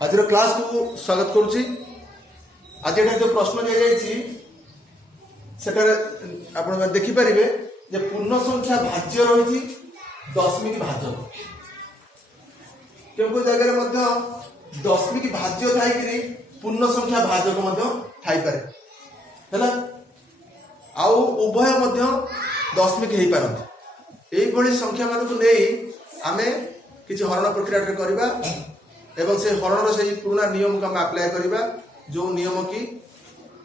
आज क्लास को स्वागत करुच्ची। आज जो प्रश्न दिखाई देखिपारे जे पूर्ण संख्या भाज्य रही दशमिक भाजक क्यों जगह दशमिक भाज्य थी पूर्ण संख्या भाजक थाईपे उभय दशमिक हो पारती यही संख्या मान आम किसी हरण प्रक्रिया करवा एवं से हरण से पुराना नियम को आम अप्लाई करवा जो नियम की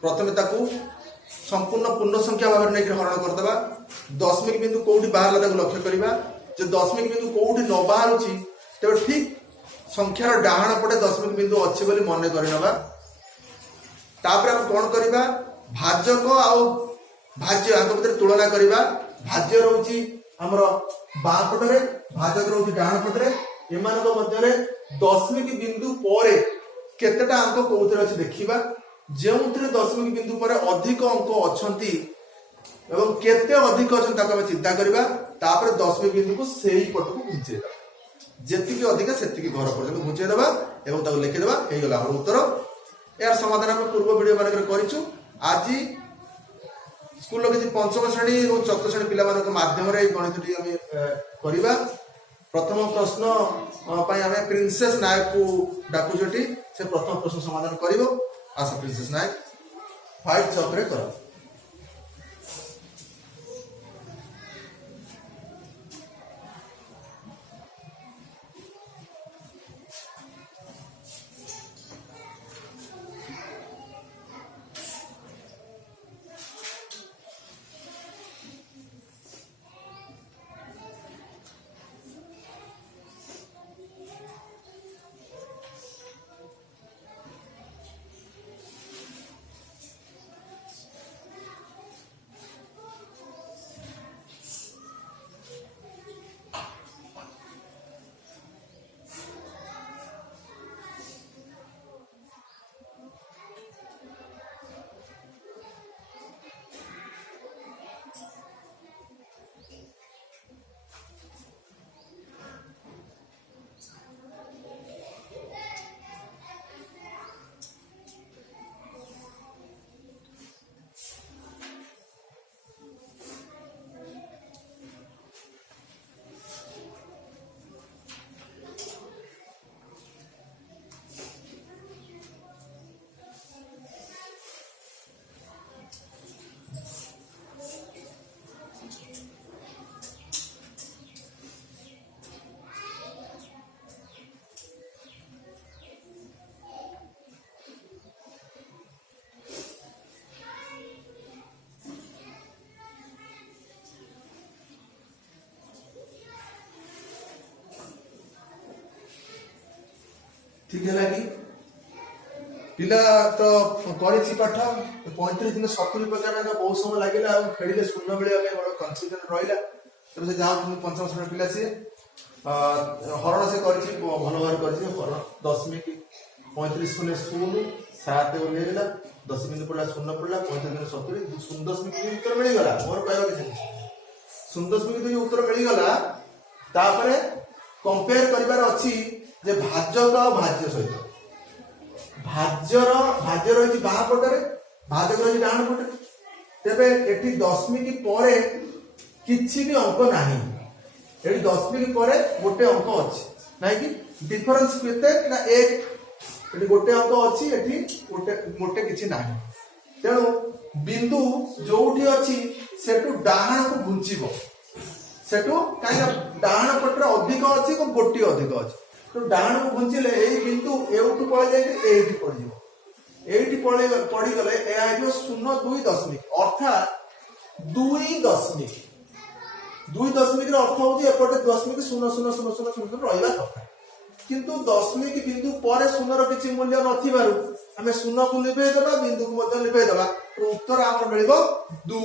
प्रथम संपूर्ण पूर्ण संख्या भाव में हरण करदे दशमिक बिंदु कौटी बाहर लक्ष्य करवा जो दशमिक बिंदु कौटी न बाहर तेज ठीक संख्यार डाहाण पटे दशमिक बिंदु अच्छे बोली मन करवा कौन करवा भाजक आउ भाज्य आंक भितर तुलना करवा भाज्य रोची हमर बाँ पटरे भाजक रोची डाहाण पटरे एमानक मध्यरे दशमिक बिंदु परे केतेटा अंक कोउथरे अछि देखिबा जेउथरे दशमिक बिंदु परे अधिक अंक अछंती एवं केते अधिक अछन ताको हम चिंता करबा तापर दशमिक बिंदु को सेही पटको घुंचे दबा जेतिकी अधिक सेतिकी घर पर्यंत घुंचे दबा एवं ताको लिखि दबा हे गला हमर उत्तर यार समाधान हम पूर्व वीडियो मानकर करिछु। आज स्कूल किसी पंचम श्रेणी और चतुर्थ श्रेणी पिला मानक माध्यम रे गणित टी हम करबा। प्रथम प्रश्न आम प्रिंसेस नायक को डाकुछटी से प्रथम प्रश्न समाधान करिवो। आशा प्रिंसेस नायक 5 चक्रे कर। ठीक है कि पिला तो करी पाठ 35 दिन 70 प्रकार बहुत समय लगे खेलिले शून्य बेले बड़ा कन्फ्यूजन रहा तब से जहाँ पंचम श्रेणी पिला सी हरण से भल भाव कर दशमिक 35 शून्य शून्य 7 ओल्ला दशमिक पड़ा शून्य पड़ा 35 दिन 70 शून्य दशमिक उत्तर मिलगला मोर कह शून्य दशमिक उत्तर मिलगला कंपेयर कर जे भाजक आ भाज्य सहित भाज्य रही बाँ पटरे भाजक रही डाण पटरे तेबे एठी दशमिक परे किछि भी अंक नाही एठी दशमिक परे गोटे अंक अछि नाही कि डिफरेंस केते ना एक एठी गोटे अंक अछि एठी गोटे किछि नाही तेणु बिंदु जोठी अछि सेटु डाहाण को घुंचिबो सेटु काहे डाहाण पटरे अधिक अछि को गोटी अधिक अछि तो डाण को घुंचिले एई बिंदु एउटु पळे जाय एइटि पडियो एइटि पड़ी गले ए आइबो 0.2 दशमिक अर्थात 2 दशमिक रो अर्थ होची एपटे दशमिक 0.00000 रहिबा कथा किंतु दशमिक बिंदु परे शून्य रो किछि मूल्य नथिबारु हमें शून्य को लिबे देबा बिंदु को मध्य लिबे देबा तो उत्तर हमर मिलिबो 2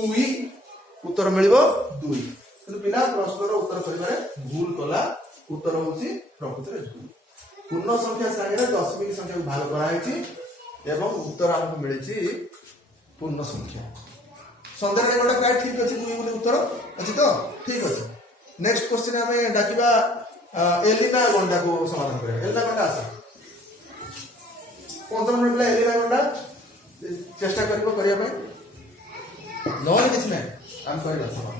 उत्तर मिलिबो 2 किंतु बिना प्रश्न रो उत्तर करिबारे भूल कला उत्तर होची प्रकृति रे पूर्ण संख्या संगे दशमिक संख्या को भाग कराई एवं उत्तर हमको मिली पूर्ण संख्या संध्यारे गोटे प्राय ठीक अच्छे 2 बोली उत्तर अच्छी तो ठीक अच्छे। नेक्स्ट क्वेश्चन आम डाकिबा एलिना गंडा को समाधान करिया। एलिना गंडा आसा 15 ମିନିଟ୍ ହେଲା ଘଣ୍ଟା ଚେଷ୍ଟା କରିବ କରିବା ପାଇଁ, ନହେଲେ କିଛି ନାହିଁ ଆମେ କରିବା ସମାନ।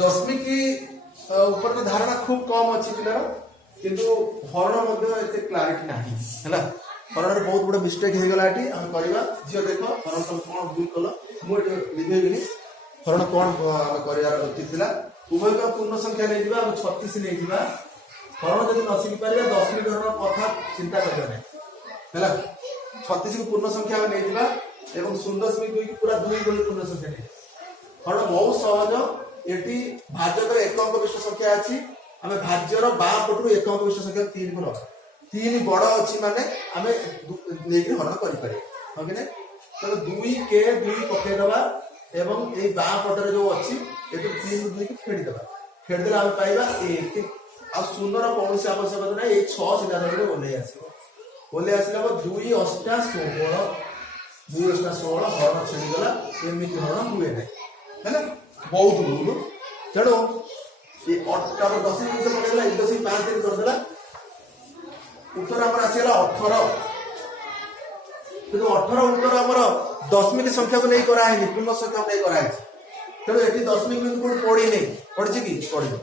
दशमी की ऊपर तो धारणा खूब कम अच्छी पिलार किंतु हरण मध्य एते क्लारिटी नाही हैला। हरण रे बहुत बड़ मिस्टेक हे गला एटी हम करबा जियो देखो हरण तुम कोन भूल कलो मु एटी लिभेबिनी हरण कोन करियार उचित थिला। उभय का पूर्ण संख्या नै दिबा हम 36 नै दिबा हरण जदि न सिखि पारिबा दशमी हरण कथा चिंता करबा नै हैला। 36 को पूर्ण संख्या में नै दिबा एवं 0.2 की पूरा 2 गुण पूर्ण संख्या नै हरण बहुत सहज। एटी भाज्यकर एक अंक विशिष्ट संख्या अछि हमें भाज्यर बा पटु एक अंक विशिष्ट संख्या 3 को रख 3 बड़ अछि माने हमें लेके हरण करि पारे हो कि नै। तो 2 के 2 पके दबा एवं ए बा पटरे जो अछि एते 3 2 के फेडी दबा फेडी देला हम पाइबा 1 आ शून्यर कोनोसी आवश्यकता नै ए 6 सीधा धरे ओले आसीबो ओले आसीला 2 8 16 2 8 16 हरण छेडी गला एमिति हरण हुए नै हैला बहुत भूल तेणु ये 8 10 मिनट पड़ेगा 1.5 दिन कर देला उत्तर हमर आसीला 18 किंतु 18 उत्तर हमर दशमिक संख्या को नहीं करा है पूर्ण संख्या को नहीं करा है तेणु एटी दशमिक बिंदु को पड़ी नहीं पड़छि कि पड़िबो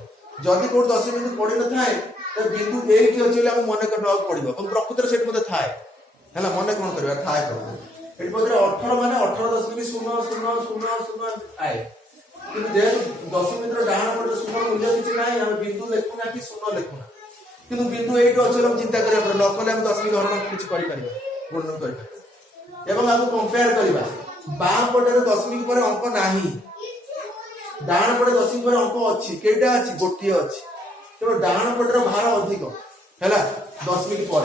जदि को दशमिक बिंदु पड़ी न थाए तो बिंदु एठी अछि हम मन करबा पड़िबो पण प्रकृति सेट मते थाए हैला मन कोन करबा थाए करबो एटी पदरे 18 माने 18.00000 आए किंतु जे दशमिक डाहाण पटे शून्य मूल्य किसी ना हम बिंदु लेखुना कि शून्य लेखुना किंतु बिंदु एठी अछि हम चिंता करिया पर न कले हम दशमिक हरण किछ करि परिबा गुणन करि परिबा एवं हम कंपेयर करिबा बाम पटे दशमिक पर अंक नाही डाहाण पटे दशमिक पर अंक अछि केटा अछि गोटी अछि तो डाहाण पटे भार अधिक हैला दशमिक पर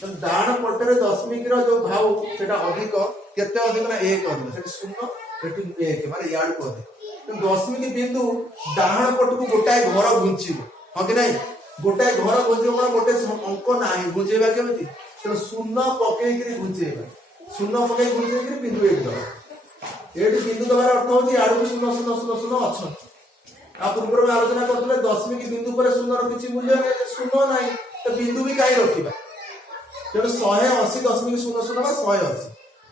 तो डाहाण पटे दशमिक रो जो भाव सेटा अधिक केते अधिक ना 1 अधिक सेटा शून्य सेठी 1 माने याड को अधिक दशमिक बिंदु डाहाण पट को गोटाए घर घुंचिबो हो कि नहीं गोटाए घर घुंचिबो माने गोटे अंक नाही घुंचेबा केमिति तो शून्य पकेई करी घुंचेबा शून्य पकेई घुंचेई करी बिंदु एट दबा एट बिंदु दबार अर्थ होची आडू 0 0 0 0 अछन आ पूर्व में आलोचना करथले दशमिक बिंदु पर शून्य रो किछि मूल्य नै शून्य नाही तो बिंदु भी काई रखिबा तेणु 180 दशमिक 0 0 बा 180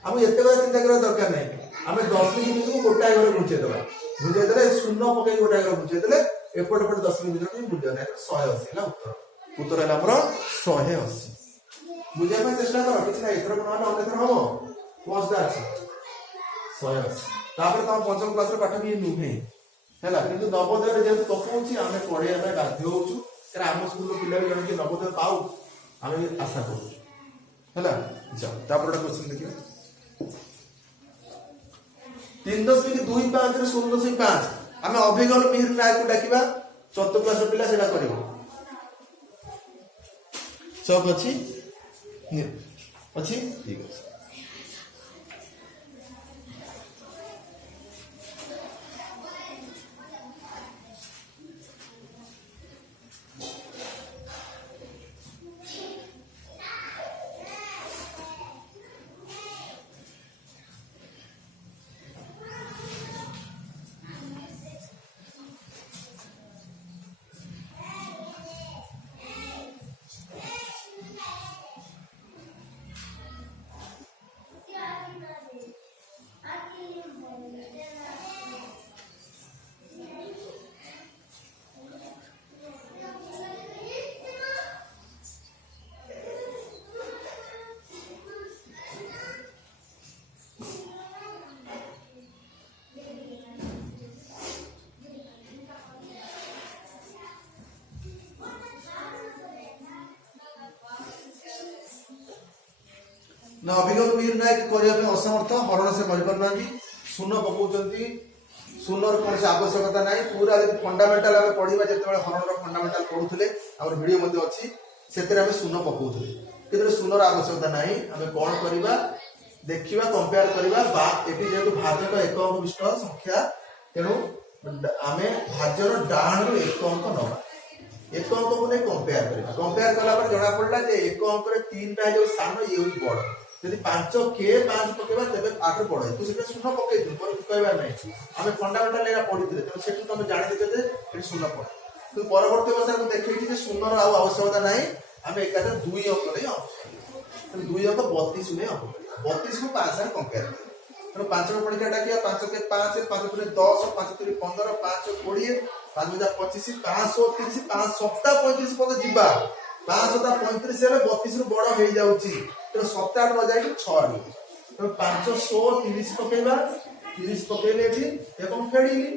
हम एते बड़ा चिंता करा दरकार नै हमें दशमिक बिंदु को गोटाए घर घुंचे दबा बुझे देले शून्य पके गोटा कर बुझे देले एपट एपट 10 मिनिट की मूल्य नै 180 ना उत्तर उत्तर है हमर 180 बुझे में चेष्टा करो किछ नै इतर कोन अन्य इतर हो पहुंचदा अछि 180 तापर तम पंचम क्लास रे पाठ भी नुहे हैला किंतु नवोदय रे जे पकोछि हमें पढे हमें बाध्य होछु कारण हम स्कूल पिल्ला जण के नवोदय पाऊ हमें आशा करू हैला जा तापर क्वेश्चन देखिए 3.25 रे 0.5 हमें अभिगल मिहिर नायक को डाकिबा चतुर्थ क्लास पिला सेटा करिवो सब अछि ठीक अछि। ना अभिनव वीर नायक करने असमर्थ हरण से कर शून्य पकाउछन्ती शून्यर कौन से आवश्यकता ना पूरा फंडामेंटाल आम पढ़ा जो हरण फंडामेंटाल पढ़ुले आम भिड अच्छी से शून्य पकाउले कि शून्यर आवश्यकता ना आम कौन करवा देखा कंपेयर करवा जेहतु भाजक एक अंक विशिष्ट संख्या तेणु आम भाज्यर डाण रु एक अंक नवा एक अंक को नहीं कंपेयर करवा कंपेयर कला जना पड़ा एक अंक तीन टा जो स्थान ये बड़ यदि 5 के 5 पकेबा तेबे आठ बड़ तू से शून्य पके पर कहबार नहीं आम फंडामेंटाल एरा पढ़ी तेणु से तुम जानी दे कि शून्य पड़े तो परवर्ती अवस्था देखी शून्यर आवश्यकता ना आम एक 2 अंक नहीं 2 अंक 32 नहीं अंक 32 को 5 कंपेयर कर तेणु 5 परीक्षा डाकिया 5 के 5 5 दुने 10 5 3 15 5 20 5 25 530 5 सप्ताह 35 पद जीवा 5 35 हेले 32 रु बड़ हो जाउची तो सप्ताह न जाई 6 आडू तो 530 पकेबा 30 पकेले एठी एवं फेडीली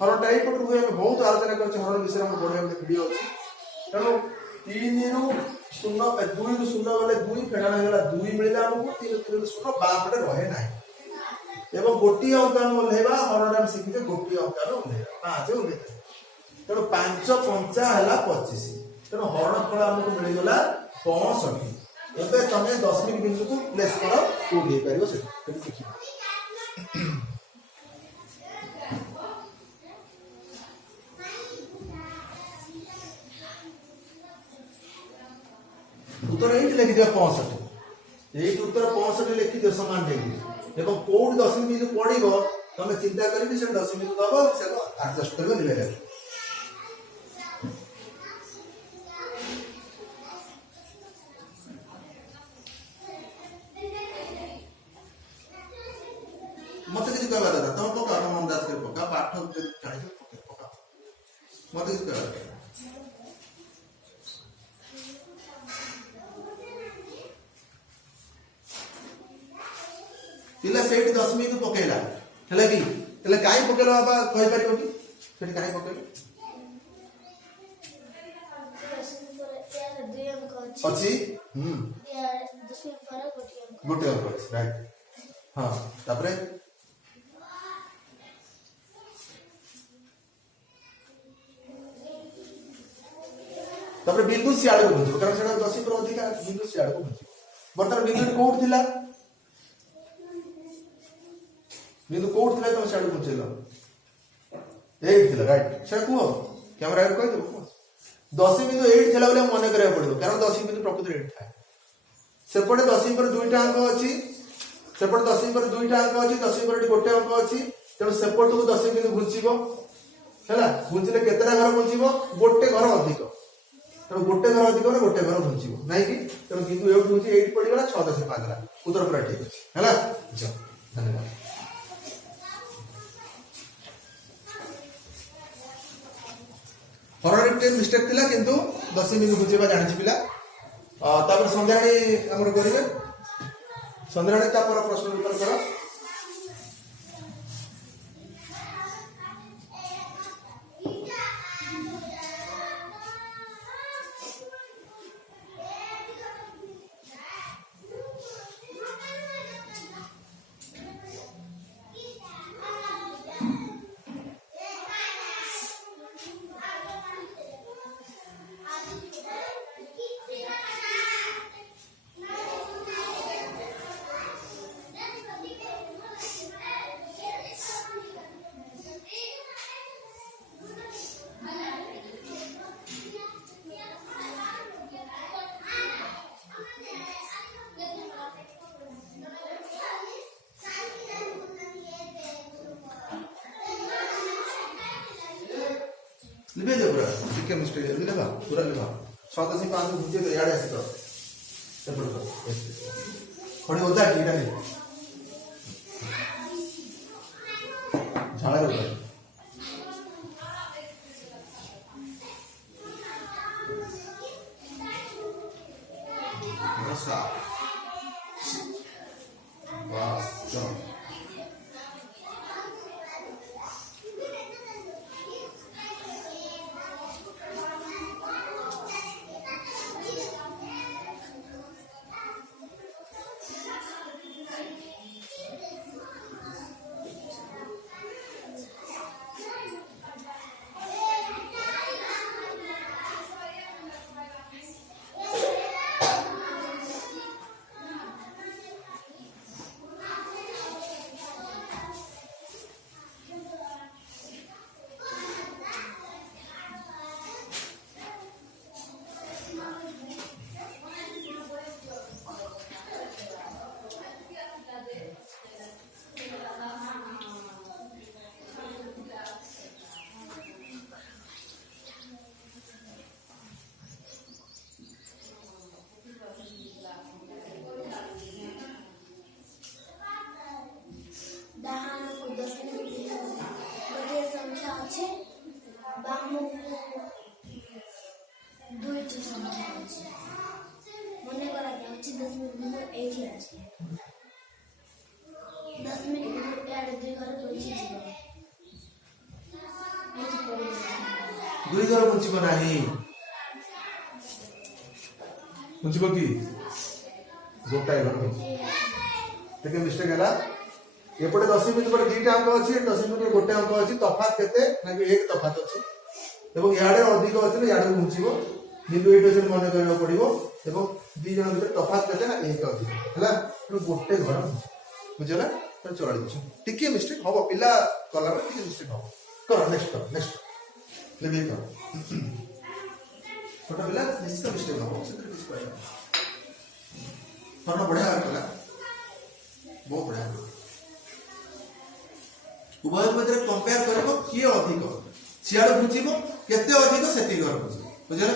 हर टाइप पट हुए बहुत आलोचना करछ हर विषय हम बडे वीडियो अछि तेणु 3 रु 0 2 रु 0 वाले 2 फेडाना गेला 2 मिलला हमको 3 रु 0 बापटे रहे नाही एवं गोटी अंक ओल्हेबा हरडाम शिखिते गोटी अंक ओल्हेबा 5 ओल्हेबा तेणु 5 5 हला 25 तेणु हरण फल हमको मिल गला 65 एबे तमे 10 मिनट बिंदु को प्लेस करो को दे परिबो से देखि उत्तर 8 लिखि दियो 65 8 उत्तर 65 लिखि दियो समान देगी एवं कोड 10 मिनट पड़ो तुम चिंता करी से 10 मिनट दब से एडजस्ट कर ले मत किसी कहवा दादा तुम पका तुम अंदाज कर पका पाठ जानी पका मत किसी कहवा पिला सेठ 10 मिनट पकेला हला कि तले काई पकेला बाबा कहि परिबो कि सेठ काई पकेला अछि यार 10 मिनट पर गोटे अंक अछि राइट हां तापरे बिंदु सियाड़ को बुझो कारण सेटा 10 पर अधिक बिंदु सियाड़ को बुझो बर्तमान बिंदु कोड थिला बिंदु कोड थिला तो सियाड़ को बुझेलो 8 थिला राइट सेटा को कैमरा रे कहि दो 10 बिंदु 8 थिला बोले मने करे पड़ो कारण 10 बिंदु प्रकृति 8 था सेपटे 10 पर दुईटा अंक अछि सेपटे 10 पर दुईटा अंक अछि 10 पर गोटे अंक अछि तेणु सेपट को 10 बिंदु घुंचीबो हैला घुंचले केतेटा घर घुंचीबो गोटे घर अधिक तेणु गोटे घर अधिक गोटे घर घुंचीबो नाही कि तेणु बिंदु 8 घुंची 8 पड़ी गला 6.5 ला उत्तर पूरा ठीक अछि हैला धन्यवाद हरण मिस्टेक थिला किंतु 10 मिनिट बुझेबा जानि पिला तापर संध्याणी हमर करिवे संध्याणी तापर प्रश्न उत्तर करा लिबे दे पूरा ठीक है मिस्टेक है लेबा पूरा लेबा 7.5 घुंचे तो याड आसी तो सेपट कर खड़ी होता है ठीक है झाड़ा रे बसा बस चलो ଗୋଟିଏ ସଂଖ୍ୟା ଅଛି ବାମକୁ ଦୁଇଟି ସଂଖ୍ୟା ଅଛି ମନେ କରାଯାଉଛି 10 ମିନିଟ୍ ଏଇଠି ଅଛି 10 ମିନିଟ୍ ଇଆଡ଼େ 2 ଘର ପହଞ୍ଚିଯିବ ଏଇଠି ପଡ଼ିବ 2 ଘର ପହଞ୍ଚିବ ନାହିଁ ପହଞ୍ଚିବ କି ଗୋଟାଏ ଘର ଟିକେ ମିଷ୍ଟେକ୍ ହେଲା ଏପଟେ 10 ମିନିଟ୍ ପରେ 2ଟା ଅଙ୍କ ଅଛି 10 ମିନିଟ୍ ଗୋଟେ ଅଙ୍କ ଅଛି ତଫାତ କେତେ ନା କି 1 ତଫାତ ଅଛି ଏବଂ ଇଆଡ଼େ ଅଧିକ ଅଛି ନା ଇଆଡ଼େ ପହଞ୍ଚିବ କିନ୍ତୁ ଏଇଟା ଯଦି ମନେ କରିବାକୁ ପଡ଼ିବ ଏବଂ 2 ଜଣ ଭିତରେ ତଫାତ କେତେ ନା 1 ଅଧିକ ହେଲା ତେଣୁ ଗୋଟେ ଘର ବୁଝିଲା ତ ଚଳିଛି ଟିକେ ମିଷ୍ଟେକ୍ ହବ ପିଲା କଲାବେଳେ ଟିକେ ମିଷ୍ଟେକ୍ ହବ କର ନେକ୍ସଟ ଲେବି କର ଛୋଟ ପିଲା ନିଶ୍ଚିତ ମିଷ୍ଟେକ୍ ହବ ସେଥିରେ କିଛି କହିବା ଧରଣ ବଢ଼ିଆ କଲା ବହୁତ ବଢ଼ିଆ ଉଭୟ ମଧ୍ୟରେ କମ୍ପେୟାର କରିବ କିଏ ଅଧିକ ସିଆଡ଼େ ବୁଝିବ କେତେ ଅଧିକ ସେତିକି ଘର ବୁଝିବ ବୁଝିଲା